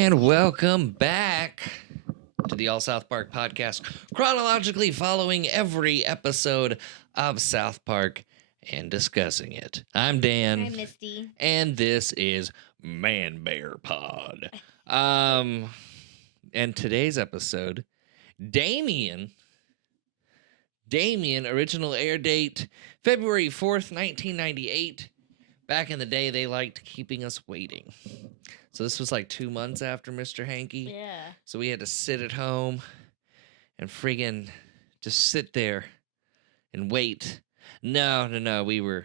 And welcome back to the All South Park podcast, chronologically following every episode of South Park and discussing it. I'm Dan. I'm Misti. And this is ManBearPod. And today's episode, Damien, original air date, February 4th, 1998. Back in the day, they liked keeping us waiting. So this was like 2 months after Mr. Hanky. Yeah. So we had to sit at home and friggin' just sit there and wait. No. We were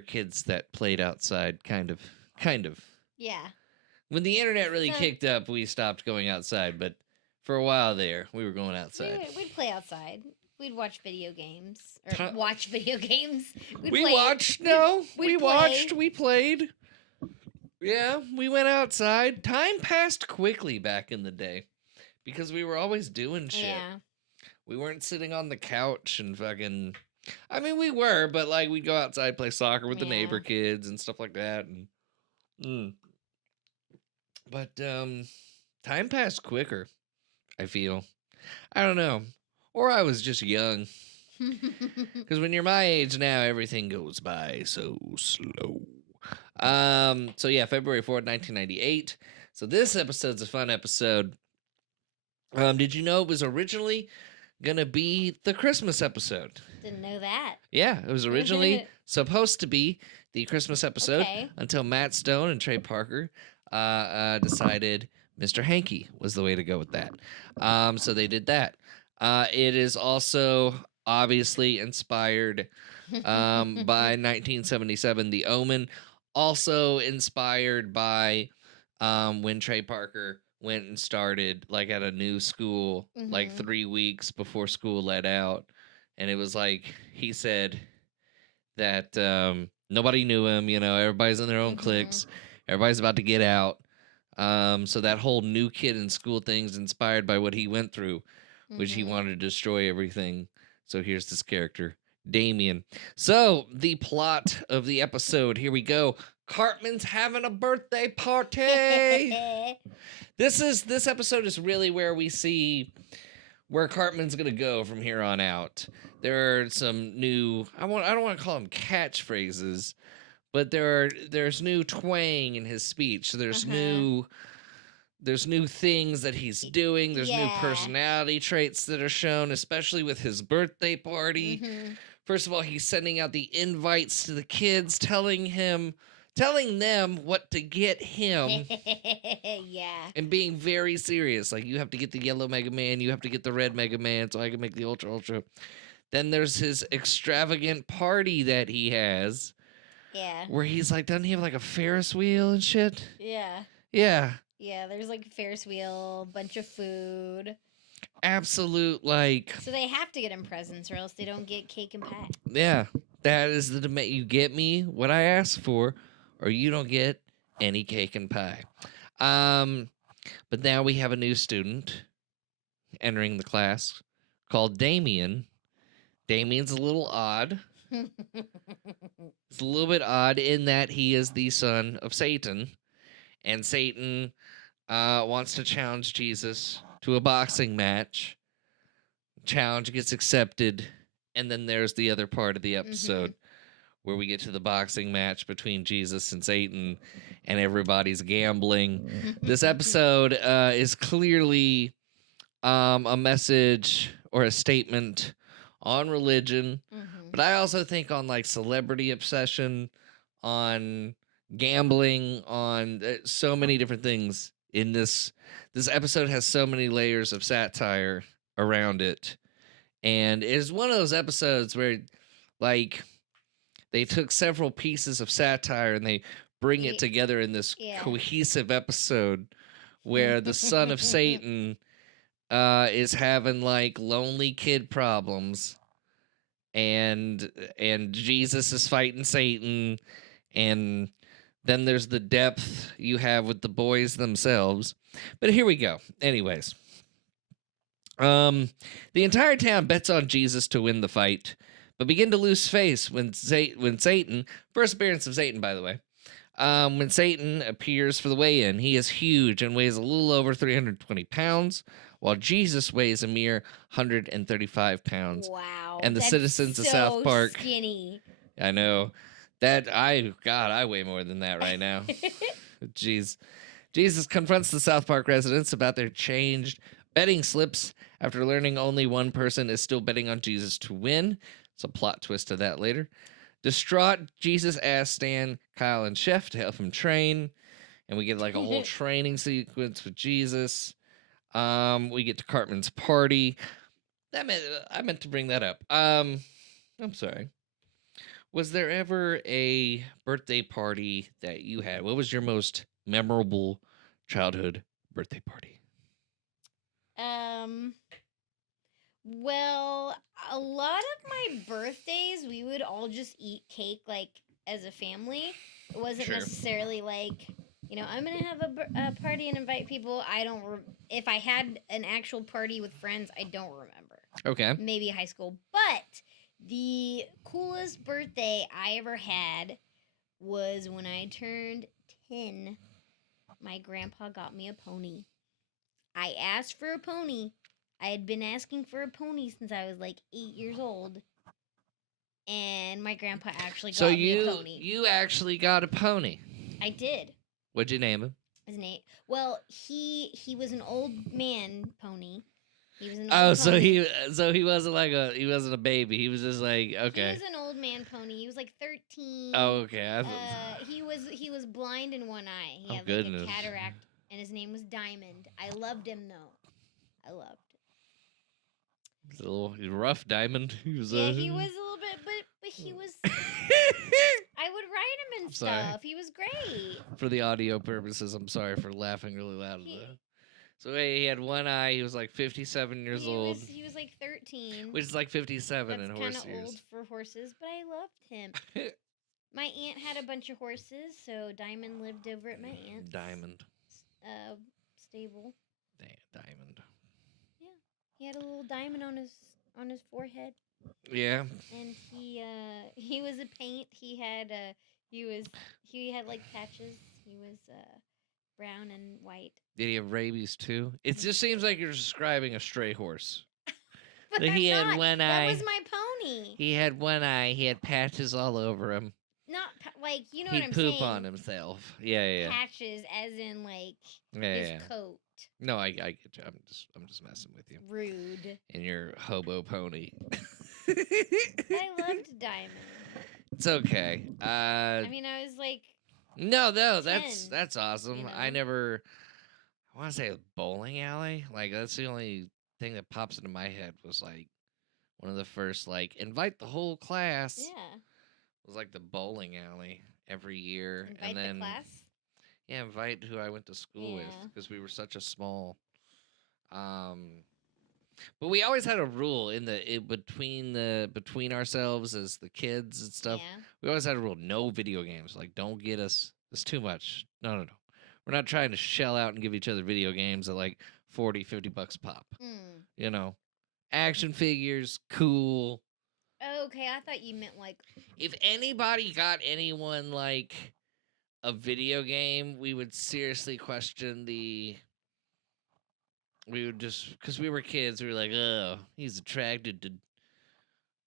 kids that played outside, kind of. Yeah. When the internet really kicked up, we stopped going outside. But for a while there, we were going outside. We'd play outside. We'd watch video games. Or Ti- watch video games. We played. Yeah, we went outside. Time passed quickly back in the day because we were always doing shit. Yeah. We weren't sitting on the couch and fucking... I mean, we were, but like we'd go outside, play soccer with the neighbor kids and stuff like that. But time passed quicker, I feel. I don't know. Or I was just young. Because when you're my age now, everything goes by so slow. So yeah, February 4th, 1998. So this episode's a fun episode. Did you know it was originally gonna be the Christmas episode? Didn't know that. Yeah, it was originally supposed to be the Christmas episode until Matt Stone and Trey Parker decided Mr. Hanky was the way to go with that. So they did that. It is also obviously inspired by 1977, The Omen. Also inspired by when Trey Parker went and started like at a new school like 3 weeks before school let out. And it was like he said that nobody knew him, everybody's in their own cliques. Everybody's about to get out. So that whole new kid in school thing's inspired by what he went through, which he wanted to destroy everything. So here's this character, Damien. So the plot of the episode, here we go. Cartman's having a birthday party. This episode is really where we see where Cartman's gonna go from here on out. There are some new, I don't want to call them catchphrases, but there's new twang in his speech. There's new things that he's doing. There's new personality traits that are shown, especially with his birthday party. First of all, he's sending out the invites to the kids, telling them what to get him. Yeah. And being very serious. Like, you have to get the yellow Mega Man, you have to get the red Mega Man so I can make the Ultra. Then there's his extravagant party that he has. Yeah. Where he's like, doesn't he have like a Ferris wheel and shit? Yeah. Yeah. Yeah, there's like a Ferris wheel, bunch of food. Absolute, like... So they have to get him presents or else they don't get cake and pie. Yeah. That is the demand. You get me what I asked for, or you don't get any cake and pie. But now we have a new student entering the class called Damien. Damien's a little odd. It's a little bit odd in that he is the son of Satan. And Satan wants to challenge Jesus to a boxing match. Challenge gets accepted. And then there's the other part of the episode where we get to the boxing match between Jesus and Satan. And everybody's gambling. This episode is clearly a message or a statement on religion. But I also think on like celebrity obsession, on gambling, on so many different things in this episode has so many layers of satire around it. And it is one of those episodes where like they took several pieces of satire and they bring it together in this cohesive episode where the son of Satan is having like lonely kid problems. And Jesus is fighting Satan, and then there's the depth you have with the boys themselves. But here we go. Anyways, the entire town bets on Jesus to win the fight, but begin to lose face when Satan, first appearance of Satan, by the way, When Satan appears for the weigh-in, he is huge and weighs a little over 320 pounds, while Jesus weighs a mere 135 pounds. Wow, And the that's citizens of South so Park, skinny. I know God, I weigh more than that right now. Jeez. Jesus confronts the South Park residents about their changed betting slips after learning only one person is still betting on Jesus to win. It's a plot twist to that later. Distraught, Jesus asks Stan, Kyle, and Chef to help him train, and we get like a whole training sequence with Jesus. We get to Cartman's party. I meant to bring that up. I'm sorry. Was there ever a birthday party that you had? What was your most memorable childhood birthday party? um, well, a lot of my birthdays, we would all just eat cake like as a family. It wasn't Sure. necessarily like, I'm gonna have a party and invite people. I don't. If I had an actual party with friends, I don't remember. Okay. Maybe high school, but the coolest birthday I ever had was when I turned 10. My grandpa got me a pony. I asked for a pony. I had been asking for a pony since I was like 8 years old. And my grandpa actually got me a pony. You actually got a pony. I did. What'd you name him? His name. Well, he was an old man pony. He was an Oh, old pony. so he wasn't he wasn't a baby. He was just like, okay. He was an old man pony. He was like 13. Oh, okay. He was blind in one eye. He had goodness. like a cataract, and his name was Diamond. I loved him though. I loved. He's a little rough diamond. He was. Yeah, he was a little bit, but he was. I would ride him and Sorry. stuff. He was great. For the audio purposes, I'm sorry for laughing really loud. So he had one eye. He was like 57 years old. He was like 13. Which is like 57 in horse years. That's kind of old for horses, but I loved him. My aunt had a bunch of horses, so Diamond lived over at my aunt's. Diamond. Stable. Diamond. Yeah, he had a little diamond on his forehead. Yeah. And he was a paint. He had like patches. He was brown and white. Did he have rabies too? It just seems like you're describing a stray horse. But he had one eye. That was my pony. He had one eye. He had patches all over him. Not like what I'm saying. He'd poop on himself. Yeah. Patches, as in like his coat. No, I get you. I'm just messing with you. Rude. And your hobo pony. I loved Diamond. It's okay. I mean, I was like. No, 10, that's awesome. I want to say a bowling alley. Like that's the only thing that pops into my head was like one of the first like invite the whole class. Yeah. It was like the bowling alley every year, Invite and then the class. Yeah, invite who I went to school with because we were such a small. But we always had a rule between ourselves as the kids and stuff. Yeah. We always had a rule: no video games. Like, don't get us. It's too much. No. We're not trying to shell out and give each other video games at like $40-$50 pop. You know, action figures, cool. Okay, I thought you meant like. If anybody got anyone like a video game, we would seriously question the. We would just, because we were kids, we were like, oh, he's attracted to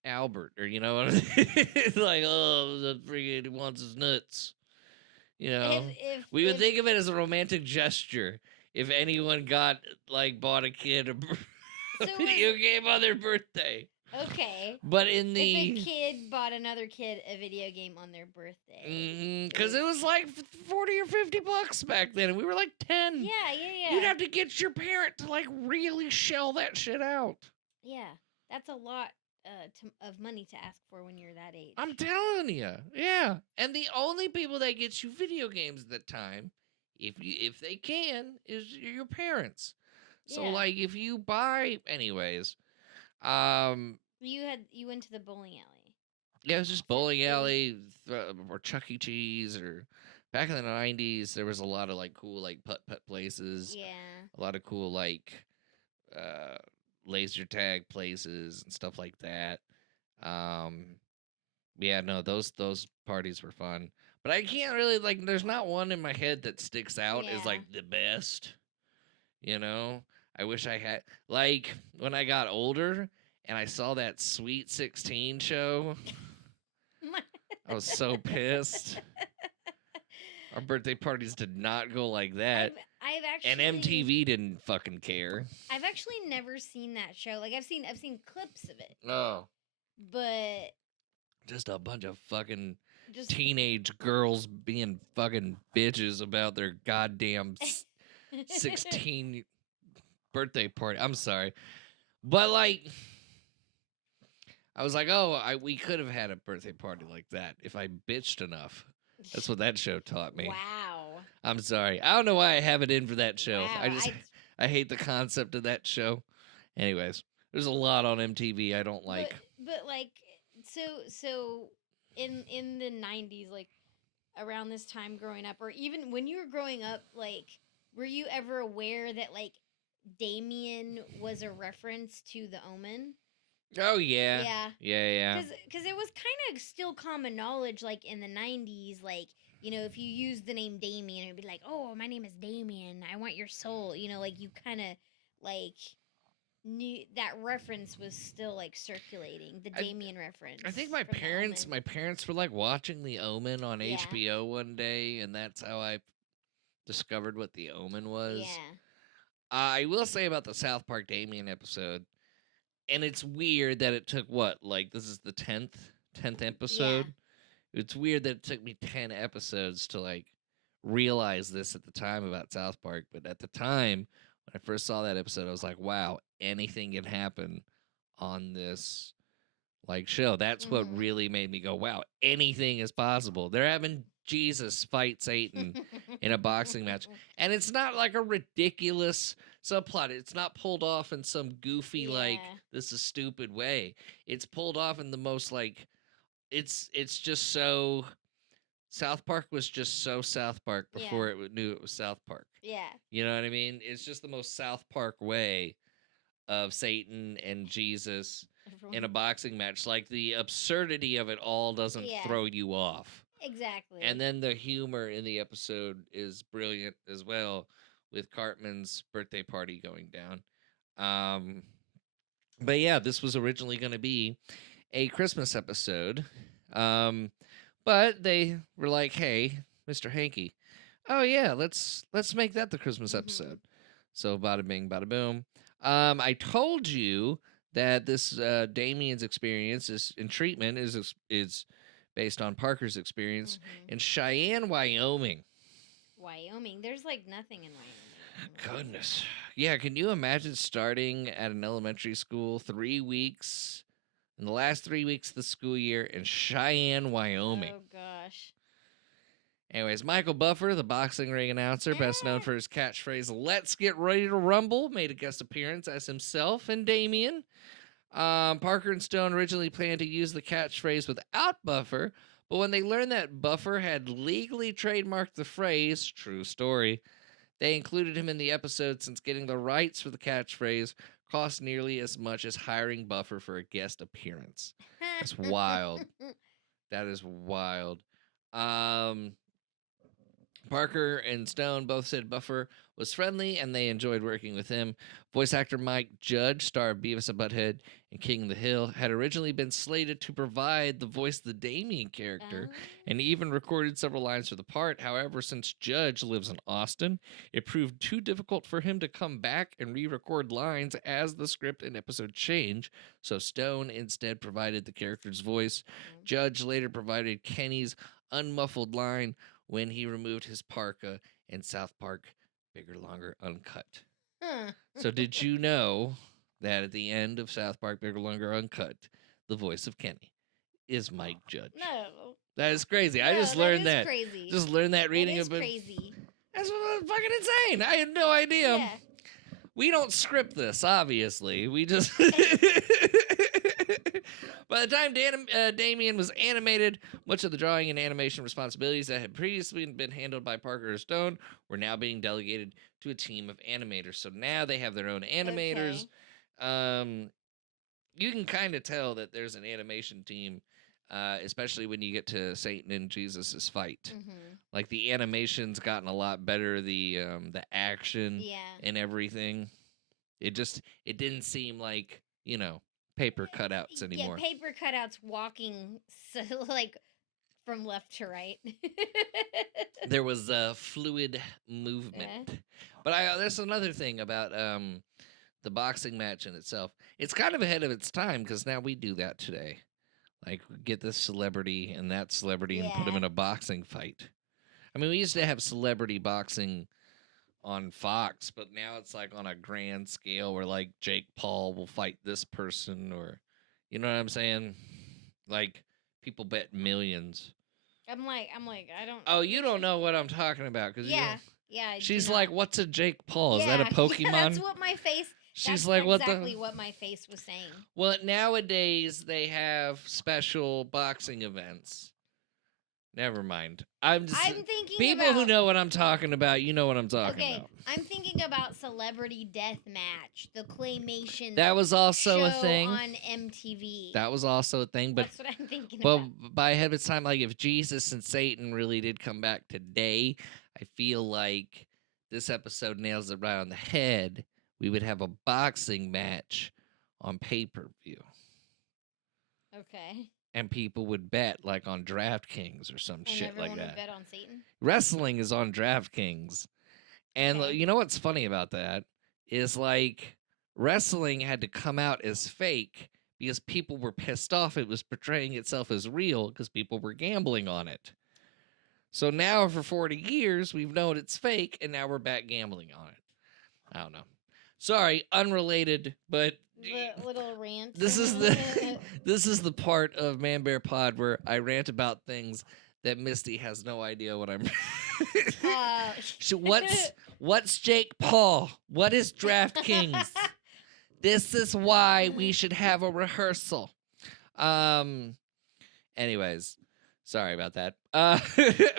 Albert, or you know what I mean? Like, oh, the freaking wants his nuts. You know, we would think of it as a romantic gesture if anyone bought a kid a video game on their birthday. Okay. But if a kid bought another kid a video game on their birthday. Because it was like $40 or $50 back then, and we were like 10. Yeah. You'd have to get your parent to like really shell that shit out. Yeah, that's a lot of money to ask for when you're that age. I'm telling you, yeah. And the only people that get you video games at that time, if they can, is your parents. So like, if you buy, anyways. You went to the bowling alley. Yeah, it was just bowling alley or Chuck E. Cheese, or back in the 90s there was a lot of like cool like putt places. Yeah. A lot of cool like laser tag places and stuff like that. Yeah, no, those parties were fun. But I can't really like. There's not one in my head that sticks out as Yeah. like the best. You know, I wish I had like when I got older and I saw that Sweet 16 show. I was so pissed. Our birthday parties did not go like that. I've And actually MTV didn't fucking care. I've actually never seen that show. Like I've seen clips of it, Oh, but just a bunch of fucking just teenage girls being fucking bitches about their goddamn 16 birthday party. I'm sorry. But like I was like, "Oh, we could have had a birthday party like that if I bitched enough." That's what that show taught me. Wow. I'm sorry. I don't know why I have it in for that show. Wow. I hate the concept of that show. Anyways, there's a lot on MTV I don't like. But like so in the 90s, like around this time growing up, or even when you were growing up, like were you ever aware that like Damien was a reference to the Omen? Oh yeah. Yeah. Yeah. Because it was kind of still common knowledge, like in the 90s, like, you know, if you use the name Damien, it'd be like, oh, my name is Damien. I want your soul. You know, like you kind of like knew that reference was still like circulating, the Damien reference. I think my from The Omen. parents were like watching The Omen on Yeah. HBO one day, and that's how I discovered what The Omen was. Yeah. I will say about the South Park Damien episode, and it's weird that it took what, like this is the 10th episode. It's weird that it took me 10 episodes to like realize this at the time about South Park, but at the time when I first saw that episode, I was like, wow, anything can happen on this like show. That's what really made me go, wow, anything is possible. They're having Jesus fight Satan in a boxing match. And it's not like a ridiculous subplot. It's not pulled off in some goofy like this is stupid way. It's pulled off in the most like it's just so South Park was just so South Park before it knew it was South Park. Yeah. You know what I mean? It's just the most South Park way of Satan and Jesus in a boxing match. Like the absurdity of it all doesn't throw you off. Exactly. And then the humor in the episode is brilliant as well, with Cartman's birthday party going down. But yeah, this was originally going to be a Christmas episode. But they were like, "Hey, Mr. Hanky, oh yeah, let's make that the Christmas episode." So bada bing, bada boom. I told you that this Damien's experience in treatment is based on Parker's experience in Cheyenne, Wyoming. Wyoming. There's like nothing in Wyoming. Goodness. Yeah, can you imagine starting at an elementary school 3 weeks in the last 3 weeks of the school year in Cheyenne, Wyoming? Oh gosh. Anyways, Michael Buffer, the boxing ring announcer, best known for his catchphrase "Let's get ready to rumble," made a guest appearance as himself and Damien. Parker and Stone originally planned to use the catchphrase without Buffer, but when they learned that Buffer had legally trademarked the phrase, true story, they included him in the episode since getting the rights for the catchphrase cost nearly as much as hiring Buffer for a guest appearance. That's wild. That is wild. Parker and Stone both said Buffer was friendly and they enjoyed working with him. Voice actor Mike Judge, star of Beavis and Butthead and King of the Hill, had originally been slated to provide the voice of the Damien character and even recorded several lines for the part. However, since Judge lives in Austin, it proved too difficult for him to come back and re-record lines as the script and episode change, so Stone instead provided the character's voice. Judge later provided Kenny's unmuffled line when he removed his parka in South Park Bigger, Longer, Uncut. So did you know that at the end of South Park Bigger, Longer, Uncut, the voice of Kenny is Mike Judge? No. That is crazy. No, I just learned that. that. Crazy. Just learned that reading that is a bit. Crazy. That's fucking insane. I had no idea. Yeah. We don't script this, obviously. We just... By the time Damien was animated, much of the drawing and animation responsibilities that had previously been handled by Parker or Stone were now being delegated to a team of animators. So now they have their own animators. You can kind of tell that there's an animation team especially when you get to Satan and Jesus's fight. Mhm. Like the animation's gotten a lot better, the action Yeah. and everything. It didn't seem like, paper cutouts Yeah, anymore. paper cutouts walking so like from left to right. There was a fluid movement. Yeah. But there's another thing about the boxing match in itself. It's kind of ahead of its time because now we do that today. Like get this celebrity and that celebrity and put them Yeah. in a boxing fight. I mean, we used to have celebrity boxing on Fox, but now it's like on a grand scale where like Jake Paul will fight this person, or you know what I'm saying? Like people bet millions. I'm like, I don't. Oh, you don't know what I'm talking about because Yeah, yeah. I do she's not. like, "What's a Jake Paul? Is that a Yeah, Pokemon?" yeah, that's what my face. She's That's like, "What exactly the?" what my face was saying. Well, nowadays they have special boxing events. Never mind. I'm just I'm thinking people who about. know what I'm talking about. You know what I'm talking Okay, about. I'm thinking about Celebrity Deathmatch, the claymation That was also show a thing. on MTV. That was also a thing, but That's what I'm thinking well, about. by ahead of its time, like if Jesus and Satan really did come back today, I feel like this episode nails it right on the head. We would have a boxing match on pay-per-view. Okay. And people would bet like on DraftKings or some And shit everyone like would that. bet on Satan. Wrestling is on DraftKings. And Okay. you know what's funny about that is like wrestling had to come out as fake because people were pissed off it was portraying itself as real because people were gambling on it. So now for 40 years we've known it's fake and now we're back gambling on it. I don't know. Sorry, unrelated, but The little rant. this is the this is the part of ManBearPod where I rant about things that Misty has no idea what I'm. So what's Jake Paul? What is DraftKings? This is why we should have a rehearsal. Anyways, sorry about that.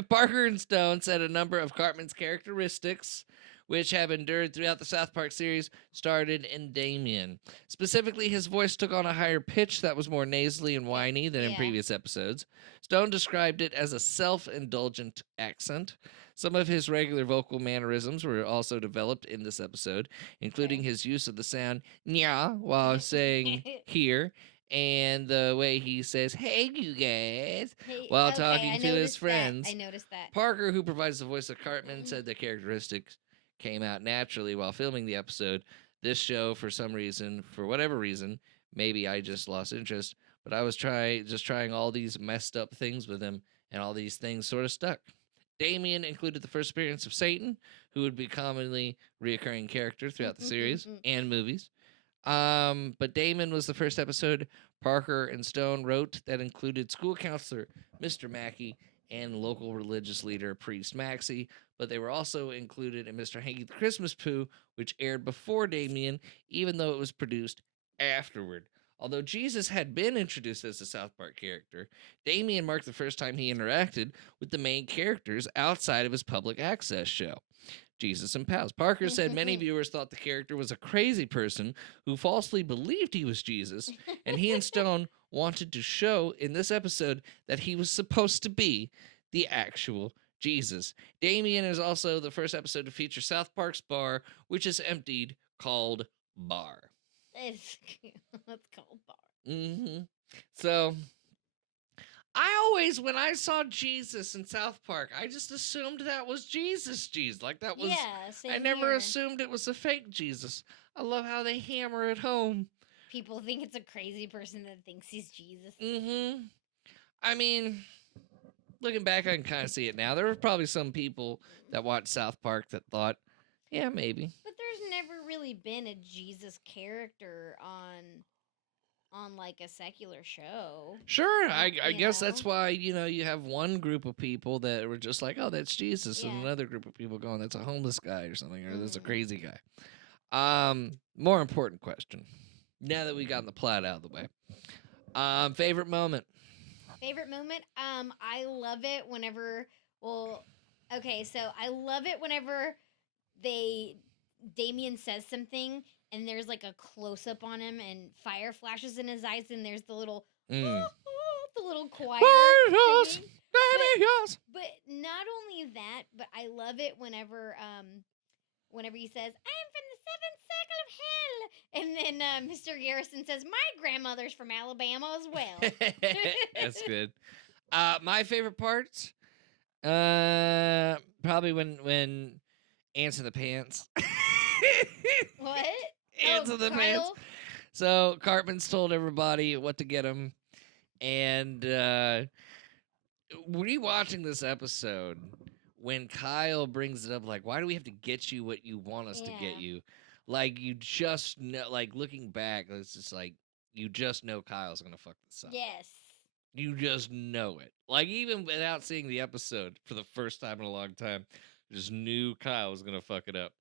Parker and Stone said a number of Cartman's characteristics, which have endured throughout the South Park series, started in Damien. Specifically, his voice took on a higher pitch that was more nasally and whiny than in Yeah. previous episodes. Stone described it as a self-indulgent accent. Some of his regular vocal mannerisms were also developed in this episode, including Okay. his use of the sound "nya" while saying "here," and the way he says "Hey, you guys" Hey, while okay, talking I to his noticed that. friends. I noticed that. Parker, who provides the voice of Cartman, said the characteristics came out naturally while filming the episode. This show, for whatever reason, maybe I just lost interest, but I was trying all these messed up things with him, and all these things sort of stuck. Damien included the first appearance of Satan, who would be commonly reoccurring character throughout the series and movies. But Damon was the first episode Parker and Stone wrote that included school counselor Mr. Mackey and local religious leader Priest Maxie, but they were also included in Mr. Hanky the Christmas Pooh, which aired before Damien, even though it was produced afterward. Although Jesus had been introduced as a South Park character, Damien marked the first time he interacted with the main characters outside of his public access show. Jesus and Pals. Parker said many viewers thought the character was a crazy person who falsely believed he was Jesus, and he and Stone wanted to show in this episode that he was supposed to be the actual Jesus. Damien is also the first episode to feature South Park's bar, which is emptied, called Bar. It's called bar. Mm-hmm. So I always, when I saw Jesus in South Park, I just assumed that was Jesus. Like that was. Yeah, same I never here. assumed it was a fake Jesus. I love how they hammer it home. People think it's a crazy person that thinks he's Jesus. Mm-hmm. I mean, looking back, I can kind of see it now. There were probably some people that watched South Park that thought, yeah, maybe. But there's never really been a Jesus character on like a secular show. Sure, I you guess that's know? why, you have one group of people that were just like, oh, that's Jesus, and Yeah. another group of people going, that's a homeless guy or something, or that's a Mhm. crazy guy. More important question. Now that we got the plot out of the way. Favorite moment? Favorite moment? I love it whenever okay, so I love it whenever Damien says something and there's like a close up on him and fire flashes in his eyes and there's the little little choir Yours, singing. baby, yours. But not only that, but I love it whenever he says, "I'm from the seventh circle of hell," and then Mr. Garrison says, "My grandmother's from Alabama as well." That's good. My favorite parts, probably when Ants in the Pants. What? Ants in the Pants. Kyle? So Cartman's told everybody what to get him, and rewatching this episode, when Kyle brings it up, like, why do we have to get you what you want us to get Yeah. you? Like, you just know, like, looking back, it's just like, you just know Kyle's gonna fuck this up. Yes. You just know it. Like, even without seeing the episode for the first time in a long time, just knew Kyle was gonna fuck it up.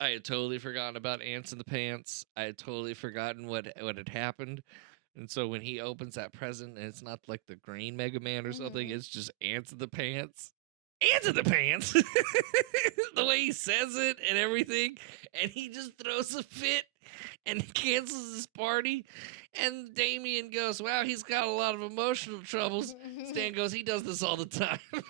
I had totally forgotten about Ants in the Pants. I had totally forgotten what had happened. And so when he opens that present and it's not like the green Mega Man or something, Mhm. it's just Ants in the Pants. Ants in the Pants! The way he says it and everything. And he just throws a fit and cancels his party. And Damien goes, wow, he's got a lot of emotional troubles. Stan goes, he does this all the time. Well,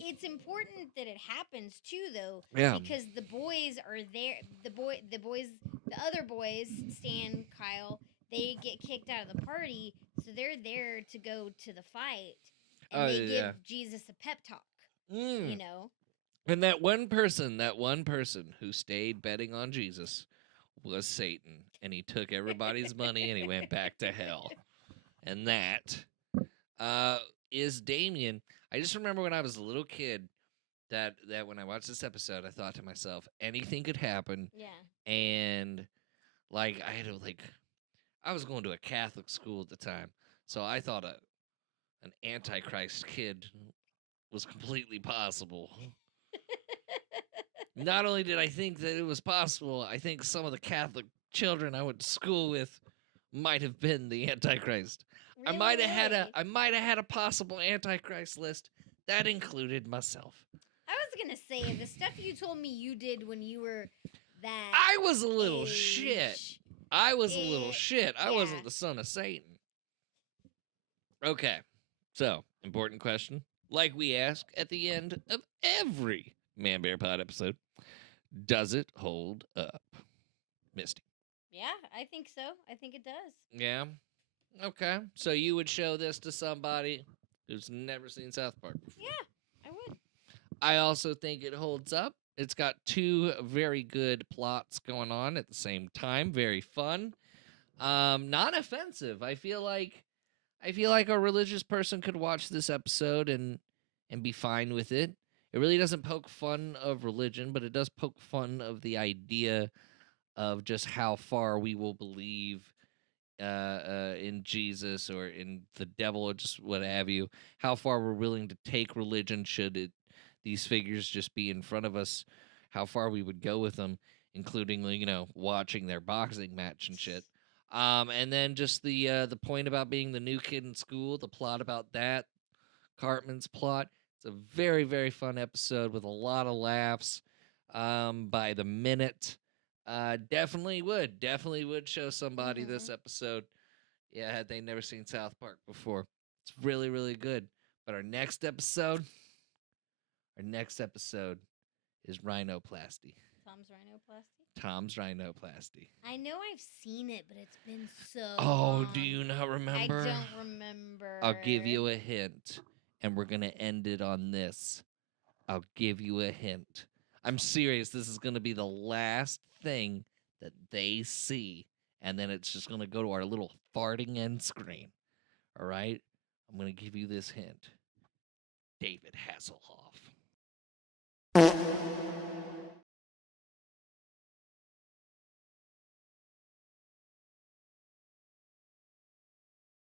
it's important that it happens too, though, Yeah. because the boys are there. The other boys, Stan, Kyle, they get kicked out of the party, so they're there to go to the fight, and Oh, they yeah. give Jesus a pep talk. Mm. You know, And that one person who stayed betting on Jesus was Satan. And he took everybody's money and he went back to hell. And that is Damien. I just remember when I was a little kid that when I watched this episode, I thought to myself, anything could happen. yeah. And like I was going to a Catholic school at the time, so I thought an Antichrist kid was completely possible. Not only did I think that it was possible, I think some of the Catholic children I went to school with might have been the Antichrist. Really, I might have really? had a possible Antichrist list that included myself. I was gonna say the stuff you told me you did when you were that. I was a little shit. age, I was a little shit. I yeah. wasn't the son of Satan. Okay, so important question, like we ask at the end of every ManBearPod episode: does it hold up, Misty? Yeah, I think so. I think it does. Yeah. Okay. So you would show this to somebody who's never seen South Park before? Yeah, I would. I also think it holds up. It's got two very good plots going on at the same time. Very fun. Not offensive. I feel like a religious person could watch this episode and be fine with it. It really doesn't poke fun of religion, but it does poke fun of the idea of just how far we will believe in Jesus or in the devil or just what have you. How far we're willing to take religion should these figures just be in front of us. How far we would go with them, including watching their boxing match and shit. And then just the point about being the new kid in school, the plot about that, Cartman's plot. It's a very, very fun episode with a lot of laughs by the minute. Definitely would show somebody this episode. Yeah, had they never seen South Park before. It's really, really good. But our next episode is rhinoplasty. Tom's rhinoplasty. Tom's rhinoplasty. I know I've seen it, but it's been so Oh, long. do you not remember? I don't remember. I'll give you a hint, and we're gonna end it on this. I'll give you a hint. I'm serious. This is gonna be the last thing that they see, and then it's just gonna go to our little farting end screen. All right? I'm gonna give you this hint. David Hasselhoff.